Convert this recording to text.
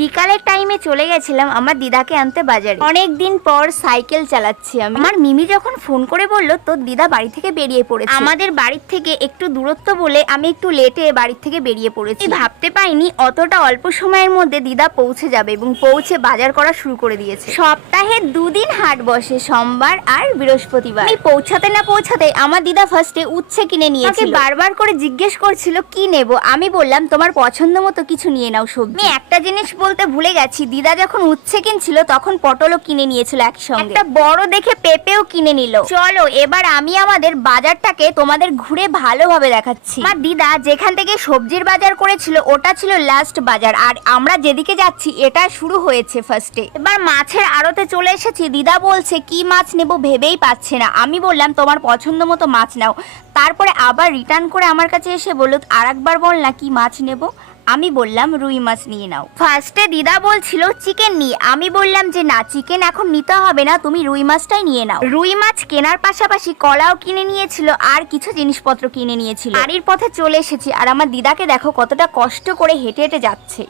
বিকালের টাইমে চলে গেছিলাম আমার দিদাকে আনতে বাজারে। অনেক দিন পর সাইকেল চালাচ্ছি আমি। আমার মিমি যখন ফোন করে বলল তোর দিদা বাড়ি থেকে বেরিয়ে পড়েছে, আমাদের বাড়ির থেকে একটু দূরত্ব বলে আমি একটু লেটে বাড়ি থেকে বেরিয়ে পড়েছি। ভাবতে পাইনি অতটা অল্প সময়ের মধ্যে দিদা পৌঁছে যাবে এবং পৌঁছে বাজার করা শুরু করে দিয়েছে। সপ্তাহে দুদিন হাট বসে, সোমবার আর বৃহস্পতিবার। আমি পৌঁছাতে না পৌঁছাতে আমার দিদা ফার্স্টে উচ্ছে কিনে নিয়েছিল। বারবার করে জিজ্ঞেস করছিল কি নেব। আমি বললাম তোমার পছন্দ মতো কিছু নিয়ে নাও সবজি। আমি একটা জিনিস বলতে ভুলে গেছি, দিদা যখন উচ্ছে কিনছিল তখন পটলও কিনে নিয়েছিল একসঙ্গে, একটা বড় দেখে পেঁপেও কিনে নিল। চলো এবার আমি আমাদের বাজারটাকে তোমাদের ঘুরে ভালোভাবে দেখাচ্ছি। আমার দিদা যেখান থেকে সবজির বাজার করেছিল ওটা ছিল লাস্ট বাজার, আর আমরা যেদিকে যাচ্ছি এটা শুরু হয়েছে ফার্স্টে। এবার মাছের আড়তে চলে এসেছি। দিদা বলছে কি মাছ নেব ভেবেই পাচ্ছে না। আমি বললাম তোমার পছন্দ মতো মাছ নাও। তারপরে আবার রিটার্ন করে আমার কাছে এসে বলল আরেকবার বল না কি মাছ নেব। আমি বললাম রুই মাছ নিয়ে নাও। ফার্স্টে দিদা বলছিল চিকেন নিয়ে, আমি বললাম যে না চিকেন এখন নিতে হবে না, তুমি রুই মাছটাই নিয়ে নাও। রুই মাছ কেনার পাশাপাশি কলাও কিনে নিয়েছিল আর কিছু জিনিসপত্র কিনে নিয়েছিল। বাড়ির পথে চলে এসেছি আর আমার দিদাকে দেখো কতটা কষ্ট করে হেঁটে হেঁটে যাচ্ছে।